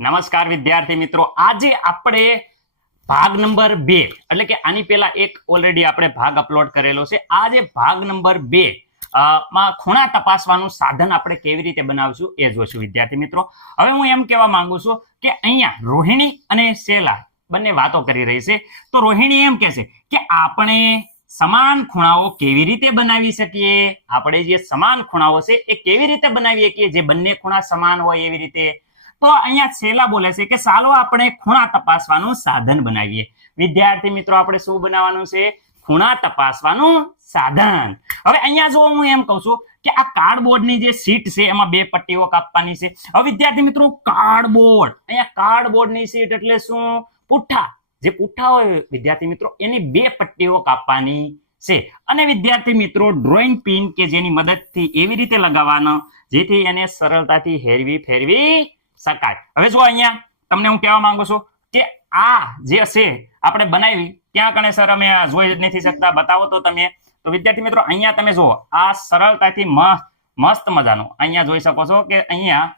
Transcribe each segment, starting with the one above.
નમસ્કાર વિદ્યાર્થી મિત્રો, આજે આપણે ભાગ નંબર 2 એટલે કે આની પહેલા એક ઓલરેડી આપણે ભાગ અપલોડ કરેલો છે. આજે ભાગ નંબર 2 માં ખૂણા તપાસવાનું સાધન આપણે કેવી રીતે બનાવશું એ જોઈશું વિદ્યાર્થી મિત્રો. હવે હું એમ કહેવા માંગુ છું કે અહીંયા રોહિણી અને શેલા બંને વાતો કરી રહી છે. તો રોહિણી એમ કહે છે કે આપણે સમાન ખૂણાઓ કેવી રીતે બનાવી શકીએ. આપણે જે સમાન ખૂણાઓ છે એ કેવી રીતે બનાવી શકીએ, જે બંને ખૂણા સમાન હોય એવી રીતે. તો અહીંયા શેલા બોલે છે કે ચાલો આપણે ખૂણા તપાસવાનું સાધન બનાવીએ. વિદ્યાર્થી મિત્રો, આપણે શું બનાવવાનું છે? ખૂણા તપાસવાનું સાધન. હવે અહીંયા જો હું એમ કહું છું કે આ કાર્ડબોર્ડની જે શીટ છે એમાં બે પટ્ટીઓ કાપવાની છે. હવે વિદ્યાર્થી મિત્રો, કાર્ડબોર્ડ, અહીંયા કાર્ડબોર્ડની શીટ એટલે શું? પુઠ્ઠા. જે પુઠ્ઠા હોય વિદ્યાર્થી મિત્રો, એની બે પટ્ટીઓ કાપવાની છે. અને વિદ્યાર્થી મિત્રો, ડ્રોઈંગ પિન કે જેની મદદથી એવી રીતે લગાવવાનો જેથી એને સરળતાથી ફેરવી શકાય. હવે જો અહીંયા તમને હું કહેવા માંગુ છું કે આ જે છે આપણે બનાવી, ક્યાં કણે સર અમે જોઈ નથી શકતા, બતાવો તો તમે. તો વિદ્યાર્થી મિત્રો, અહીંયા તમે જુઓ, આ સરળતાથી મસ્ત મજાનું અહીંયા જોઈ શકો છો કે અહીંયા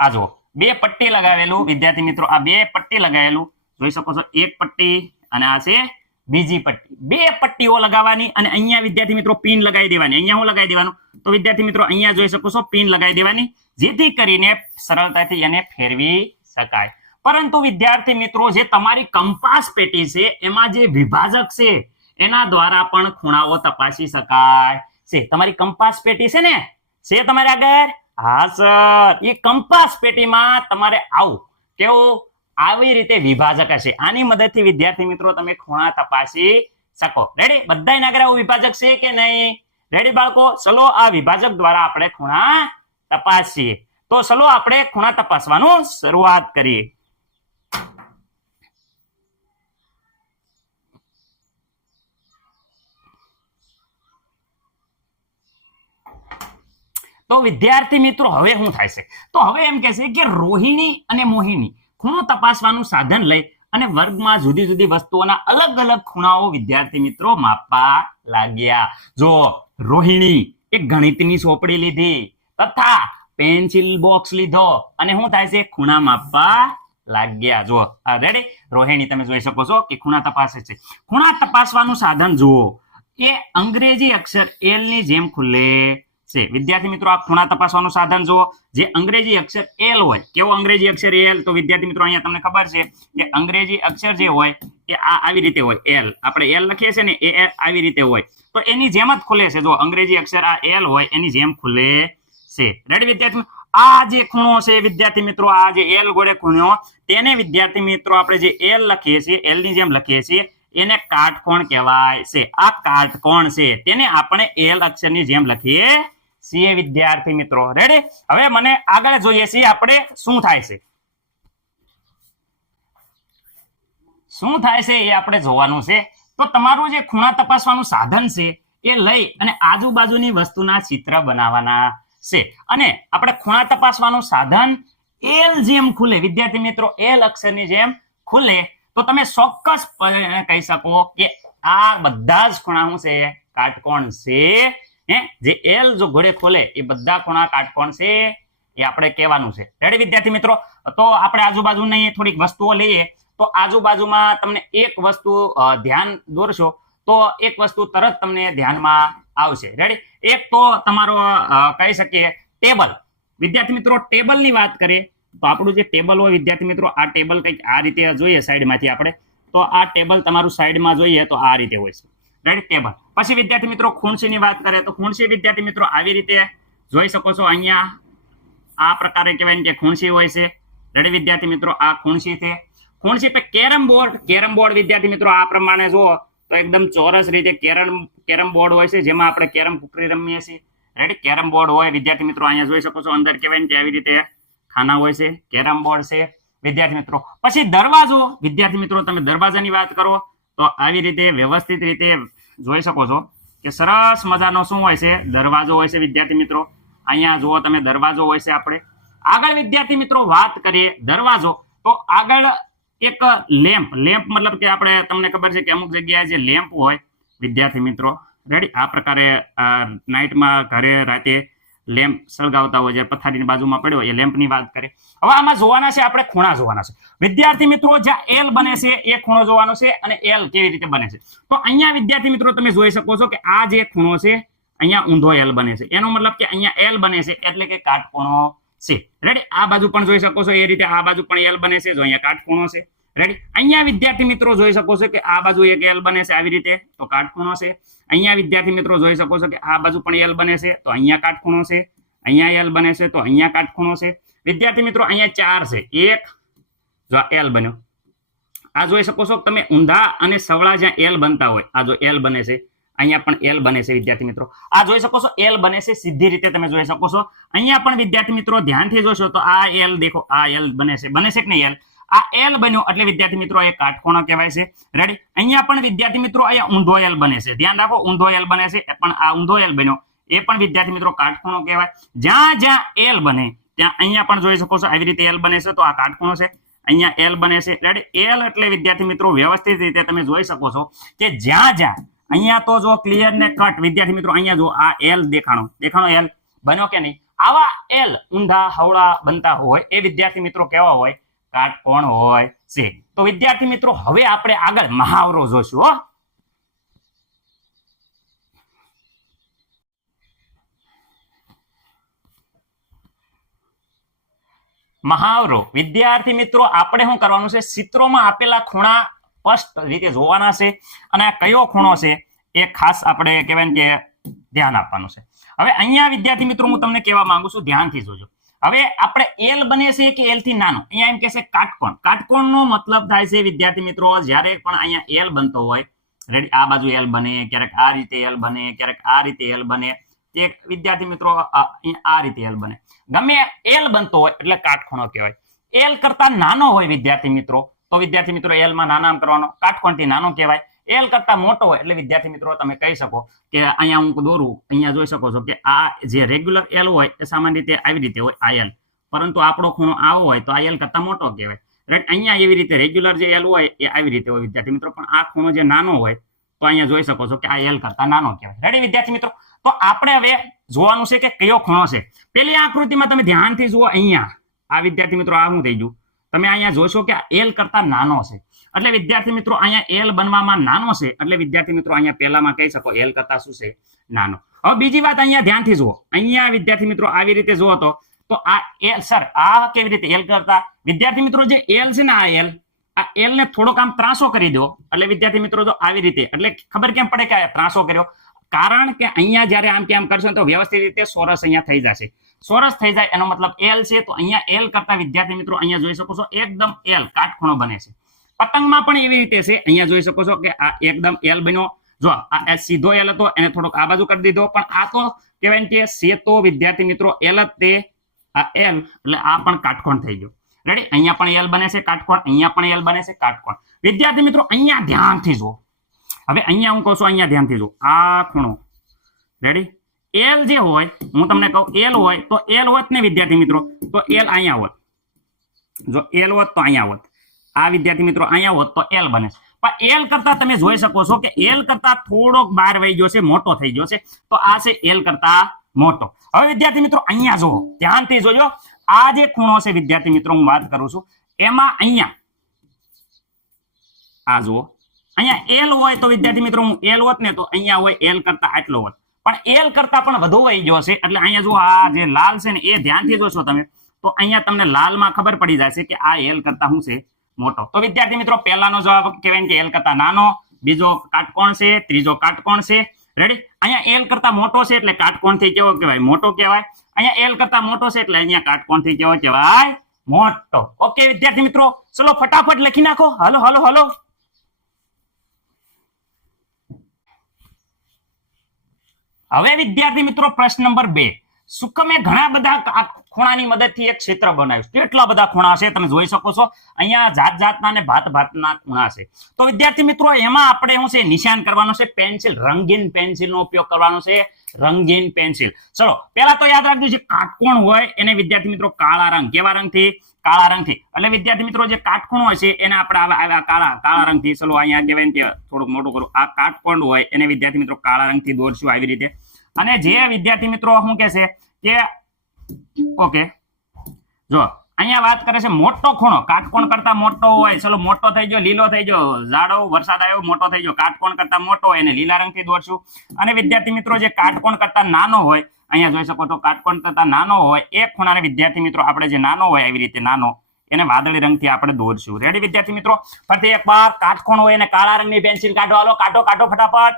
આ જુઓ બે પટ્ટી લગાવેલું. વિદ્યાર્થી મિત્રો, આ બે પટ્ટી લગાવેલું જોઈ શકો છો, એક પટ્ટી અને આ છે બીજી પટ્ટી. બે પટ્ટીઓ લગાવવાની અને અહીંયા વિદ્યાર્થી મિત્રો પિન લગાવી દેવાની. અહીંયા હું લગાવી દેવાનું? તો વિદ્યાર્થી મિત્રો, અહીંયા જોઈ શકો છો પિન લગાવી દેવાની જેથી કરીને સરળતાથી એને ફેરવી શકાય. પરંતુ વિદ્યાર્થી મિત્રો, જે તમારી કંપાસ પેટી છે એમાં જે વિભાજક છે એના દ્વારા પણ ખૂણાઓ તપાસી શકાય છે. તમારી કંપાસ પેટી છે ને, છે તમારે આગળ? હા સર, એ કંપાસ પેટીમાં તમારે આવું કેવું આવી રીતે વિભાજક હશે. આની મદદથી વિદ્યાર્થી મિત્રો તમે ખૂણા તપાસી શકો. રેડી? બધાના આગળ આવું વિભાજક છે કે નહીં? રેડી બાળકો? ચલો આ વિભાજક દ્વારા આપણે ખૂણા તપાસીએ. તો ચલો આપણે ખૂણા તપાસવાનું શરૂઆત કરીએ. તો વિદ્યાર્થી મિત્રો, હવે શું થાય છે? તો હવે એમ કહે છે કે રોહિણી અને મોહિની ખૂણો તપાસવાનું સાધન લઈ અને વર્ગમાં જુદી જુદી વસ્તુઓના અલગ અલગ ખૂણાઓ વિદ્યાર્થી મિત્રો માપવા લાગ્યા. જો રોહિણી એક ગણિતની ચોપડી લીધી તથા પેન્સિલ બોક્સ લીધો અને શું થાય છે? ખૂણા માપવા લાગ્યા. જો રેડી? રોહિણી તમે જોઈ શકો છો કે ખૂણા તપાસે છે. ખૂણા તપાસવાનું સાધન જુઓ, એ અંગ્રેજી અક્ષર એલ ની જેમ ખુલે છે. વિદ્યાર્થી મિત્રો, આ ખૂણા તપાસવાનું સાધન જુઓ, જે અંગ્રેજી અક્ષર એલ હોય. કેવો અંગ્રેજી અક્ષર એલ? તો વિદ્યાર્થી મિત્રો, અહીંયા તમને ખબર છે કે અંગ્રેજી અક્ષર જે હોય એ આ આવી રીતે હોય. એલ, આપણે એલ લખીએ છીએ ને, એ આવી રીતે હોય. તો એની જેમ જ ખુલે છે. જો અંગ્રેજી અક્ષર આ એલ હોય એની જેમ ખુલે છે. રેડી વિદ્યાર્થી? આ જે ખૂણો છે વિદ્યાર્થી મિત્રો, આ જે એલ ગોળે ખૂણો, તેને વિદ્યાર્થી મિત્રો આપણે જે એલ લખીએ છીએ, એલ ની જેમ લખીએ છીએ, એને કાટકોણ કહેવાય છે. આ કાટકોણ છે તેને આપણે એલ અક્ષરની જેમ લખીએ છીએ વિદ્યાર્થી મિત્રો. રેડી? હવે મને આગળ જોઈએ છીએ આપણે શું થાય છે. શું થાય છે એ આપણે જોવાનું છે. તો તમારું જે ખૂણા તપાસવાનું સાધન છે એ લઈ અને આજુબાજુની વસ્તુના ચિત્ર બનાવવાના છે. અને આપણે ખૂણા તપાસવાનું સાધન એલ જેમ ખુલે વિદ્યાર્થી મિત્રો, એલ અક્ષરની જેમ ખુલે તો તમે ચોક્કસ કહી શકો કે આ બધા જ ખૂણા શું છે? કાટકોણ છે. જે એલ જો ઘોડે ખોલે એ બધા ખૂણા કાટકોણ છે એ આપણે કહેવાનું છે. રેડી વિદ્યાર્થી મિત્રો? તો આપણે આજુબાજુની થોડીક વસ્તુઓ લઈએ. તો આજુબાજુમાં તમને એક વસ્તુ ધ્યાન દોરશો તો એક વસ્તુ તરત તમને ધ્યાનમાં આવશે. રેડી? એક તો તમારો કહી શકીએ ટેબલ. વિદ્યાર્થી મિત્રો, ટેબલની વાત કરીએ તો આપણું જે ટેબલ હોય વિદ્યાર્થી મિત્રો, આ ટેબલ કંઈક આ રીતે જોઈએ સાઈડમાંથી આપણે. તો આ ટેબલ તમારું સાઈડમાં જોઈએ તો આ રીતે હોય છે. રેડી? ટેબલ. પછી વિદ્યાર્થી મિત્રો, ખુરશીની વાત કરીએ તો ખુરશી વિદ્યાર્થી મિત્રો આવી રીતે જોઈ શકો છો. અહીંયા આ પ્રકારે કહેવાય કે ખુરશી હોય છે. રેડી વિદ્યાર્થી મિત્રો? આ ખુરશી છે. ખુરશી पे કેરમ બોર્ડ વિદ્યાર્થી મિત્રો આ પ્રમાણે જુઓ તો એકદમ ચોરસ રીતે કેરમ બોર્ડ હોય છે, જેમાં આપણે કેરમ કુકરી રમીએ છીએ. રેડી? કેરમ બોર્ડ હોય વિદ્યાર્થી મિત્રો, અહીંયા જોઈ શકો છો અંદર કહેવાય કે આવી રીતે ખાના હોય છે. કેરમ બોર્ડ છે વિદ્યાર્થી મિત્રો. પછી દરવાજો વિદ્યાર્થી મિત્રો, તમે દરવાજાની વાત કરો તો આવી રીતે વ્યવસ્થિત રીતે જોઈ શકો છો કે સરસ મજાનો શું હોય છે? દરવાજો હોય છે વિદ્યાર્થી મિત્રો. અહીંયા જુઓ તમે, દરવાજો હોય છે. આપણે આગળ વિદ્યાર્થી મિત્રો વાત કરીએ દરવાજો, તો આગળ એક લેમ્પ મતલબ કે આપણે તમને ખબર છે કે અમુક જગ્યાએ જે લેમ્પ હોય વિદ્યાર્થી મિત્રો, રેડી? આ પ્રકારે નાઇટમાં ઘરે રાતે લેમ્પ સળગાવતા હોય, જ્યારે પથારીની બાજુમાં પડ્યો હોય એ લેમ્પની વાત કરે. હવે આમાં જોવાના છે આપણે ખૂણા જોવાના છે. વિદ્યાર્થી મિત્રો જ્યાં એલ બને છે એ ખૂણો જોવાનો છે અને એલ કેવી રીતે બને છે. તો અહીંયા વિદ્યાર્થી મિત્રો તમે જોઈ શકો છો કે આ જે ખૂણો છે અહીંયા ઊંધો એલ બને છે. એનો મતલબ કે અહીંયા એલ બને છે એટલે કે કાટખૂણો છે. રેડી? આ બાજુ પણ જોઈ શકો છો એ રીતે આ બાજુ પણ એલ બને છે, જો અહીંયા કાટખૂણો છે. રેડી? અહીંયા વિદ્યાર્થી મિત્રો જોઈ શકો છો કે આ બાજુ એક એલ બને છે આવી રીતે, તો કાટખૂણો છે. અહીંયા વિદ્યાર્થી મિત્રો જોઈ શકો છો કે આ બાજુ પણ એલ બને છે, તો અહીંયા કાટખૂણો છે. અહીંયા એલ બને છે તો અહીંયા કાટખૂણો છે. વિદ્યાર્થી મિત્રો અહીંયા 4 છે, એક જો એલ બન્યો. આ જોઈ શકો છો તમે ઊંધા અને સવળા જ્યાં એલ બનતા હોય, આ જો એલ બને છે, અહીંયા પણ એલ બને છે વિદ્યાર્થી મિત્રો. આ જોઈ શકો છો એલ બને છે, સીધી રીતે તમે જોઈ શકો છો. અહીંયા પણ વિદ્યાર્થી મિત્રો ધ્યાનથી જોશો તો આ એલ દેખો, આ એલ બને છે કે નહીં એલ? આ એલ બન્યો એટલે વિદ્યાર્થી મિત્રો એ કાટખૂણો કહેવાય છે. રેડી? અહીંયા પણ વિદ્યાર્થી મિત્રો અહીંયા ઊંધો એલ બને છે, ધ્યાન રાખો ઊંધો એલ બને છે, પણ આ ઊંધો એલ બન્યો એ પણ વિદ્યાર્થી મિત્રો કાટખૂણો કહેવાય. જ્યાં જ્યાં એલ બને ત્યાં અહીંયા પણ જોઈ શકો છો આવી રીતે એલ બને છે, તો આ કાટખૂણો છે. અહીંયા એલ બને છે. રેડી? એલ એટલે વિદ્યાર્થી મિત્રો વ્યવસ્થિત રીતે તમે જોઈ શકો છો કે જ્યાં જ્યાં અહીંયા તો જો ક્લિયર ને કટ વિદ્યાર્થી મિત્રો અહીંયા જો આ એલ દેખાણો એલ બન્યો કે નહીં? આવા એલ ઊંધા હવળા બનતા હોય એ વિદ્યાર્થી મિત્રો કેવા હોય? કાટકોણ હોય છે. તો વિદ્યાર્થી મિત્રો હવે આપણે આગળ મહાવરો જોશું હો. મહાવરો વિદ્યાર્થી મિત્રો આપણે શું કરવાનું છે? ચિત્રોમાં આપેલા ખૂણા સ્પષ્ટ રીતે જોવાના છે અને આ કયો ખૂણો છે એ ખાસ આપણે કહેવાય કે ધ્યાન આપવાનું છે. હવે અહીંયા વિદ્યાર્થી મિત્રો હું તમને કહેવા માંગુ છું, ધ્યાનથી જોજો. હવે આપણે એલ બને છે કે એલ થી નાનો? અહીંયા એમ કહેશે કાટકોણ. કાટકોણનો મતલબ થાય છે વિદ્યાર્થી મિત્રો જ્યારે પણ અહીંયા એલ બનતો હોય, રેડી? આ બાજુ એલ બને, ક્યારેક આ રીતે એલ બને, ક્યારેક આ રીતે એલ બને, તે વિદ્યાર્થી મિત્રો આ રીતે એલ બને. ગમે એલ બનતો હોય એટલે કાટખૂણો કહેવાય. એલ કરતા નાનો હોય વિદ્યાર્થી મિત્રો તો વિદ્યાર્થી મિત્રો એલ માં નાના કરવાનો, કાટકોણથી નાનો કહેવાય. એલ કરતા મોટો હોય એટલે વિદ્યાર્થી મિત્રો તમે કહી શકો કે અહીંયા હું દોરું, અહીંયા જોઈ શકો છો કે આ જે રેગ્યુલર એલ હોય એ સામાન્ય રીતે આવી રીતે હોય આ એલ, પરંતુ આપણો ખૂણો આવો હોય તો આ એલ કરતા મોટો કહેવાય. રાઈટ? અહીંયા એવી રીતે રેગ્યુલર જે એલ હોય એ આવી રીતે હોય વિદ્યાર્થી મિત્રો, પણ આ ખૂણો જે નાનો હોય તો અહીંયા જોઈ શકો છો કે આ એલ કરતા નાનો કહેવાય. રેડી વિદ્યાર્થી મિત્રો? તો આપણે હવે જોવાનું છે કે કયો ખૂણો છે. પેલી આકૃતિમાં તમે ધ્યાનથી જુઓ, અહીંયા આ વિદ્યાર્થી મિત્રો આ શું થઈ ગયું? તમે અહીંયા જોશો કે આ એલ કરતા નાનો છે એટલે વિદ્યાર્થી મિત્રો અહીંયા એલ બનવામાં નાનો છે એટલે વિદ્યાર્થી મિત્રો અહીંયા પહેલામાં કહી શકો એલ કરતા શું છે? નાનો. હવે બીજી વાત અહીંયા ધ્યાનથી જુઓ, અહીંયા વિદ્યાર્થી મિત્રો આવી રીતે જુઓ તો આ એલ સર આ કેવી રીતે એલ કરતા? વિદ્યાર્થી મિત્રો જે એલ છે ને આ એલ ને થોડોક આમ ત્રાસો કરી દો એટલે વિદ્યાર્થી મિત્રો જો આવી રીતે, એટલે ખબર કેમ પડે કે ત્રાસો કર્યો? કારણ કે અહીંયા જ્યારે આમ કે આમ કરશો તો વ્યવસ્થિત રીતે ચોરસ અહીંયા થઈ જશે. ચોરસ થઈ જાય એનો મતલબ એલ છે, તો અહીંયા એલ કરતા વિદ્યાર્થી મિત્રો અહીંયા જોઈ શકો છો એકદમ એલ કાટખૂણો બને છે. પતંગમાં પણ એવી રીતે છે, અહીંયા જોઈ શકો છો કે આ એકદમ એલ બન્યો. જો આ સીધો એલ હતો એને થોડોક આ બાજુ કરી દીધો, પણ આ તો કહેવાય કે છે તો વિદ્યાર્થી મિત્રો એલ જ તે આ એલ એટલે આ પણ કાટકોણ થઈ ગયો. રેડી? અહીંયા પણ એલ બને છે કાટકોણ, અહીંયા પણ એલ બને છે કાટકોણ. વિદ્યાર્થી મિત્રો અહીંયા ધ્યાનથી જુઓ. હવે અહીંયા હું કહું છું અહીંયા ધ્યાનથી જુઓ, આ ખૂણો રેડી? એલ જે હોય, હું તમને કહું એલ હોય તો એલ હોત ને વિદ્યાર્થી મિત્રો તો એલ અહીંયા હોત. જો એલ હોત તો અહીંયા હોત. આ વિદ્યાર્થી મિત્રો અહીંયા હોત તો એલ બને. પણ એલ કરતા તમે જોઈ શકો છો કે એલ કરતા થોડોક બહાર વહી ગયો છે, મોટો થઈ ગયો છે, તો આ છે એલ કરતા મોટો. હવે વિદ્યાર્થી મિત્રો અહીંયા જુઓ, ધ્યાનથી જોજો. આ જે ખૂણો છે વિદ્યાર્થી મિત્રો હું વાત કરું છું એમાં અહીંયા આ જુઓ, અહીંયા એલ હોય તો વિદ્યાર્થી મિત્રો હું એલ હોત ને તો અહીંયા હોય એલ કરતા આટલો હોત, પણ એલ કરતા પણ વધુ વહી ગયો છે એટલે અહીંયા જો આ જે લાલ છે ને એ ધ્યાનથી જોશો તમે તો અહીંયા તમને લાલમાં ખબર પડી જશે કે આ એલ કરતા શું છે? મોટો. તો વિદ્યાર્થી મિત્રો પહેલાનો જવાબ કહેવાય કે એલ કરતા નાનો, બીજો કાટકોણ છે, ત્રીજો કાટકોણ છે. રેડી? અહીંયા એલ કરતા મોટો છે એટલે કાટકોણથી કેવો કહેવાય? મોટો કહેવાય. અહીંયા એલ કરતા મોટો છે એટલે અહીંયા કાટકોણથી કેવો કહેવાય? મોટો. ઓકે વિદ્યાર્થી મિત્રો, ચલો ફટાફટ લખી નાખો. Hello hello hello. હવે વિદ્યાર્થી મિત્રો પ્રશ્ન નંબર 2. સુકમે ઘણા બધા ખૂણાની મદદથી એક ક્ષેત્ર બનાવ્યું. કેટલા બધા ખૂણા છે તમે જોઈ શકો છો. અહીંયા જાત જાતના અને ભાત ભાતના ખૂણા છે. તો વિદ્યાર્થી મિત્રો એમાં આપણે શું છે? નિશાન કરવાનું છે. પેન્સિલ, રંગીન પેન્સિલનો ઉપયોગ કરવાનો છે. રંગીન પેન્સિલ. ચલો પહેલા તો યાદ રાખજો, જે કાટકોણ હોય એને વિદ્યાર્થી મિત્રો કાળા રંગ, કેવા રંગથી? કાળા રંગથી. એટલે વિદ્યાર્થી મિત્રો જે કાટકોણ હોય છે એને આપણે કાળા રંગથી, ચલો અહીંયા કહેવાય કે થોડુંક મોટું કરું, આ કાટકોણ હોય એને વિદ્યાર્થી મિત્રો કાળા રંગથી દોરશું આવી રીતે. અને જે વિદ્યાર્થી મિત્રો શું કહે છે કે ઓકે જો અહીંયા વાત કરે છે મોટો ખૂણો કાટકોણ કરતા મોટો હોય, ચલો મોટો થઈ ગયો, લીલો થઈ ગયો, ઝાડો વરસાદ આવ્યો મોટો થઈ ગયો, કાટકોણ કરતા મોટો હોય એને લીલા રંગથી દોરશું. અને વિદ્યાર્થી મિત્રો જે કાટકોણ કરતા નાનો હોય, અહીંયા જોઈ શકો છો કાટકોણ કરતા નાનો હોય એ ખૂણાને વિદ્યાર્થી મિત્રો આપણે જે નાનો હોય આવી રીતે નાનો એને વાદળી રંગથી આપણે દોરશું. રેડી વિદ્યાર્થી મિત્રો? ફરીથી એકવાર કાટકોણ હોય એને કાળા રંગની પેન્સિલ કાઢો, હાલો કાઢો કાઢો ફટાફટ.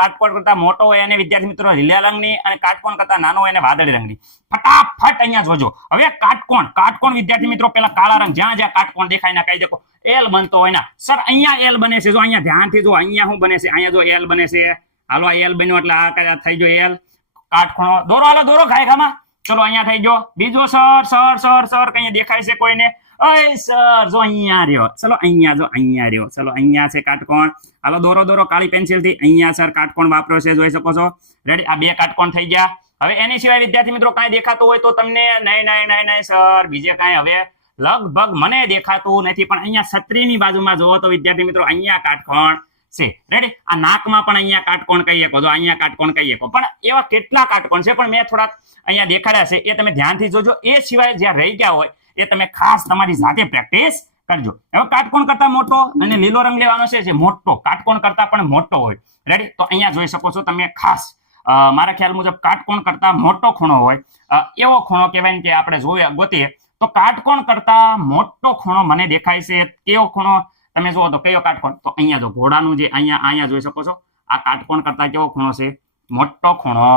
કાટકોણ કરતા મોટો હોય એને વિદ્યાર્થી મિત્રો લીલા રંગની અને કાટકોણ કરતા નાનો હોય એને વાદળી રંગની. ફટાફટ અહીંયા જોજો. હવે કાટકોણ વિદ્યાર્થી મિત્રો પેલા કાળા રંગ જ્યાં જ્યાં કાટકોણ દેખાય ના કહી દેખો એલ બનતો હોય ના સર અહીંયા એલ બને છે. જો અહીંયા ધ્યાનથી જો અહીંયા શું બને છે, અહીંયા જો એલ બને છે. હાલો આ એલ બન્યો એટલે આ થઈ ગયો એલ કાટખૂણો. દોરો હાલો દોરો ખાયખામાં. ચલો અહીંયા થઈ ગયો બીજો સર કઈ દેખાય છે કોઈને? ઓય સર જો અહીંયા રહ્યો. ચલો અહીંયા જો અહીંયા રહ્યો. ચલો અહીંયા છે કાટકોણ. હાલો દોરો કાળી પેન્સિલ થી અહીંયા સર કાટકોણ વાપર્યો છે, જોઈ શકો છો. રેડી? આ બે કાટકોણ થઈ ગયા. હવે એની સિવાય વિદ્યાર્થી મિત્રો કાંઈ દેખાતું હોય તો તમને નહીં સર બીજે કાંઈ હવે લગભગ મને દેખાતું નથી, પણ અહીંયા છત્રીની બાજુમાં જોવો તો વિદ્યાર્થી મિત્રો અહીંયા કાટકોણ છે. રેડી? આ નાકમાં પણ અહીંયા કાટકોણ કહી શકો, જો અહીંયા કાટકોણ કહી શકો. પણ એવા કેટલા કાટકોણ છે પણ મેં થોડાક અહીંયા દેખાડ્યા છે, એ તમે ધ્યાનથી જોજો. એ સિવાય જ્યાં રહી ગયા હોય એ તમે ખાસ તમારી જાતે પ્રેક્ટિસ કરજો. હવે કાટકોણ કરતા મોટો અને લીલો રંગ લેવાનો છે જે મોટો કાટકોણ કરતા પણ મોટો હોય. રેડી? તો અહીંયા જોઈ શકો છો તમે ખાસ મારા ખ્યાલ મુજબ કાટકોણ કરતા મોટો ખૂણો હોય એવો ખૂણો કહેવાય કે આપણે જોઈએ ગોતીએ તો કાટકોણ કરતા મોટો ખૂણો મને દેખાય છે. કેવો ખૂણો તમે જુઓ તો કયો કાટકોણ? તો અહીંયા જો ઘોડાનું જે અહીંયા જોઈ શકો છો આ કાટકોણ કરતા કેવો ખૂણો છે? મોટો ખૂણો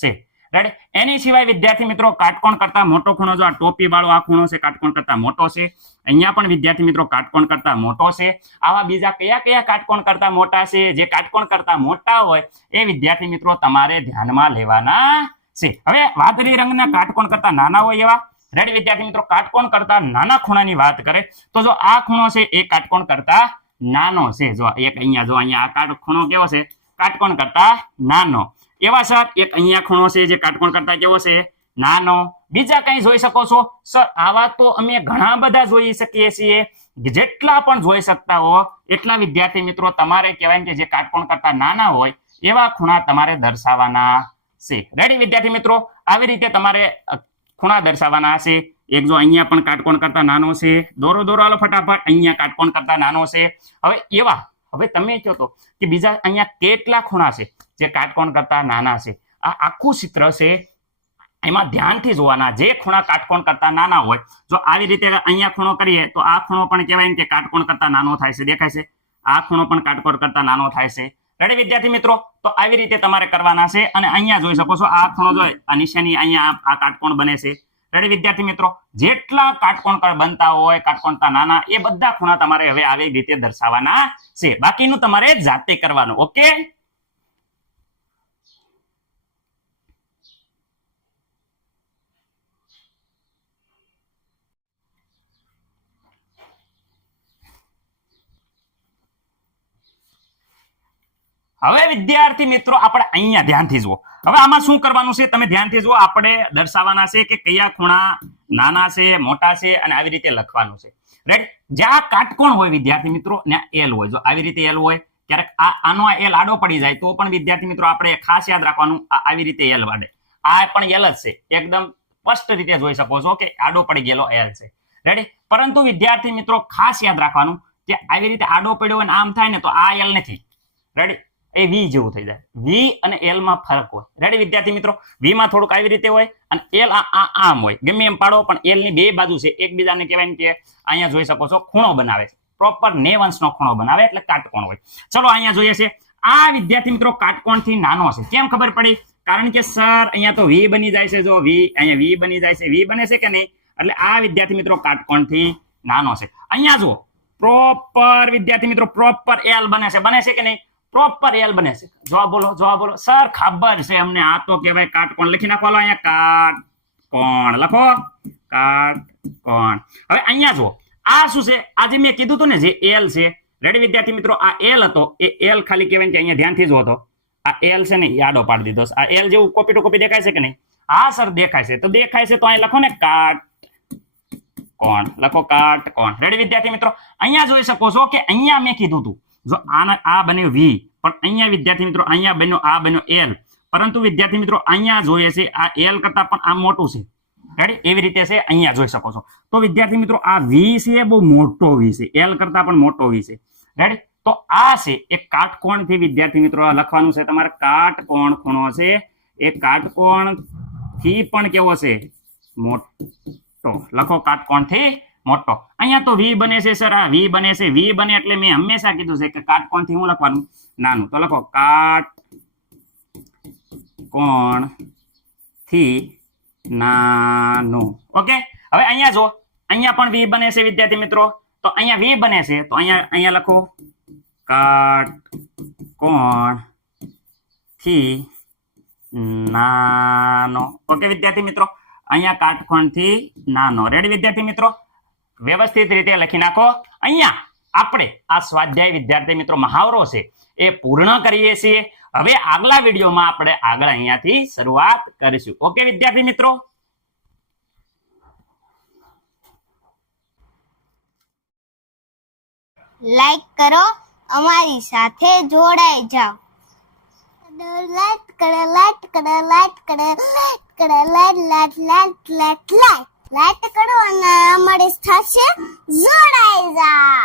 છે. રેડી? એની સિવાય વિદ્યાર્થી મિત્રો કાટકોણ કરતા મોટો ખૂણો જો આ ટોપી વાળો આ ખૂણો છે કાટકોણ કરતા મોટો છે. અહીંયા પણ વિદ્યાર્થી મિત્રો કાટકોણ કરતા મોટો છે. આવા બીજા કયા કાટકોણ કરતા મોટા છે? જે કાટકોણ કરતા મોટા હોય એ વિદ્યાર્થી મિત્રો તમારે ધ્યાનમાં લેવાના છે. હવે વાદળી રંગના કાટકોણ કરતા નાના હોય એવા. રેડી વિદ્યાર્થી મિત્રો? કાટકોણ કરતા નાના ખૂણાની વાત કરે તો જો આ ખૂણો છે એ કાટકોણ કરતા નાનો છે. જો એક અહીંયા આ ખૂણો કેવો છે? કાટકોણ કરતા નાનો. એવા સર એક અહીંયા ખૂણો છે જે કાટકોણ કરતા કેવો છે? નાનો. બીજા કઈ જોઈ શકો છો? સર આવા તો અમે ઘણા બધા જોઈ શકીએ છીએ. જેટલા પણ જોઈ શકતા હો એટલા વિદ્યાર્થી મિત્રો તમારે કહેવાય કે જે કાટકોણ કરતા નાના હોય એવા ખૂણા તમારે દર્શાવવાના છે. રેડી વિદ્યાર્થી મિત્રો? આવી રીતે તમારે ખૂણા દર્શાવવાના છે. એક જો અહીંયા પણ કાટકોણ કરતા નાનો છે. દોરો હાલો ફટાફટ. અહીંયા કાટકોણ કરતા નાનો છે. હવે તમે કહો તો કે બીજા અહીંયા કેટલા ખૂણા છે જે કાટકોણ કરતા નાના છે? આ આખું ચિત્ર છે એમાં ધ્યાનથી જોવાના. જે ખૂણા કાટકોણ કરતા નાના હોય જો આવી રીતે અહીંયા ખૂણો કરીએ તો આ ખૂણો પણ કહેવાય કે કાટકોણ કરતા નાનો થાય છે. દેખાય છે? આ ખૂણો પણ કાટકોણ કરતા નાનો થાય છે. રેડી વિદ્યાર્થી મિત્રો? તો આવી રીતે તમારે કરવાના છે. અને અહીંયા જોઈ શકો છો આ ખૂણો જોઈ આ નિશાની અહીંયા આ કાટકોણ બને છે. રેડી વિદ્યાર્થી મિત્રો? જેટલા કાટકોણ બનતા હોય કાટકોણ નાના એ બધા ખૂણા તમારે હવે આવી રીતે દર્શાવવાના છે. બાકીનું તમારે જાતે કરવાનું. ઓકે? હવે વિદ્યાર્થી મિત્રો આપણે અહીંયા ધ્યાનથી જુઓ. હવે આમાં શું કરવાનું છે તમે ધ્યાનથી જુઓ. આપણે દર્શાવવાના છે કે કયા ખૂણા નાના છે મોટા છે અને આવી રીતે લખવાનું છે. રાઈટ? જ્યાં કાટકોણ હોય વિદ્યાર્થી મિત્રો ને એલ હોય. જો આવી રીતે એલ હોય ક્યારેક આનો એલ આડો પડી જાય તો પણ વિદ્યાર્થી મિત્રો આપણે ખાસ યાદ રાખવાનું આવી રીતે એલ વાડે. આ પણ એલ જ છે. એકદમ સ્પષ્ટ રીતે જોઈ શકો છો કે આડો પડી ગયેલો એલ છે. રેડી? પરંતુ વિદ્યાર્થી મિત્રો ખાસ યાદ રાખવાનું કે આવી રીતે આડો પડ્યો હોય આમ થાય ને તો આ એલ નથી. રેડી? એ વી જેવું થઈ જાય. વી અને એલ માં ફરક હોય. રેડી વિદ્યાર્થી મિત્રો? વી માં થોડુંક આવી રીતે હોય અને એલ આમ હોય. ગમે એમ પાડો પણ એલ ની બે બાજુ છે એકબીજાને કહેવાય કે અહીંયા જોઈ શકો છો ખૂણો બનાવે છે. પ્રોપર 9 નો ખૂણો બનાવે એટલે કાટકોણ હોય. ચલો અહીંયા જોઈએ છે આ વિદ્યાર્થી મિત્રો કાટકોણ થી નાનો છે. કેમ ખબર પડી? કારણ કે સર અહીંયા તો વી બની જાય છે. જો વી અહીંયા વી બની જાય છે. વી બને છે કે નહીં? એટલે આ વિદ્યાર્થી મિત્રો કાટકોણ થી નાનો છે. અહીંયા જુઓ પ્રોપર વિદ્યાર્થી મિત્રો પ્રોપર એલ બને છે કે નહીં? પ્રોપર એલ બને છે. જવાબ બોલો સર. ખબર છે અમને. આ તો કહેવાય કાટકોણ. લખી નાખો અહીંયા કાટકોણ લખો. કાટકોણ. હવે અહીંયા જુઓ આ શું છે? આજે મેં કીધું હતું ને જે એલ છે. રેડી વિદ્યાર્થી મિત્રો? આ એલ હતો એ એલ ખાલી કહેવાય કે અહીંયા ધ્યાનથી જો હતો આ એલ છે ને યાડો પાડી દીધો. આ એલ જેવું કોપી ટુ કોપી દેખાય છે કે નહીં? હા સર દેખાય છે. તો દેખાય છે તો અહીં લખો ને કાટકોણ લખો. કાટકોણ. રેડી વિદ્યાર્થી મિત્રો? અહીંયા જોઈ શકો છો કે અહીંયા મેં કીધું હતું જો આ બન્યું વી પણ અહીંયા વિદ્યાર્થી મિત્રો અહીંયા બન્યો આ બન્યો એલ પરંતુ વિદ્યાર્થી મિત્રો અહીંયા જોઈએ છે આ એલ કરતા પણ આ મોટું છે. રેડી? એવી રીતે છે, અહીંયા જોઈ શકો છો. તો વિદ્યાર્થી મિત્રો આ વી છે બહુ મોટો વી છે, એલ કરતા પણ મોટો વી છે. રેડી? તો આ છે એક કાટકોણથી વિદ્યાર્થી મિત્રો લખવાનું છે તમારે. કાટકોણ ખૂણો છે એ કાટકોણ થી પણ કેવો છે? મોટો. લખો કાટકોણથી મોટો. અહીંયા તો વી બને છે સર, આ વી બને છે. વી બને એટલે મેં હંમેશા કીધું છે કે કાટકોણથી હું લખવાનું? નાનું. તો લખો કાટકોણથી નાનું. ઓકે, હવે અહીંયા જો, અહીંયા પણ વી બને છે વિદ્યાર્થી મિત્રો. તો અહીંયા વી બને છે તો અહીંયા લખો કાટકોણથી નાનો. ઓકે વિદ્યાર્થી મિત્રો, અહીંયા કાટકોણથી નાનો. રેડી વિદ્યાર્થી મિત્રો? વ્યવસ્થિત રીતે લખી નાખો. અહીંયા આપણે આ સ્વાધ્યાય વિદ્યાર્થી મિત્રો મહાવરો છે એ પૂર્ણ કરીએ છીએ. હવે આગલા વિડીયોમાં આપણે આગળ અહીંયાથી શરૂઆત કરીશું. ઓકે વિદ્યાર્થી મિત્રો? લાઈક કરો, અમારી સાથે જોડાઈ જાઓ. લાઈક કરો, લાઈક કરો, લાઈક કરો, લાઈક કરો, લાઈક કરો અને અમારી સાથે જોડાઈ જાઓ.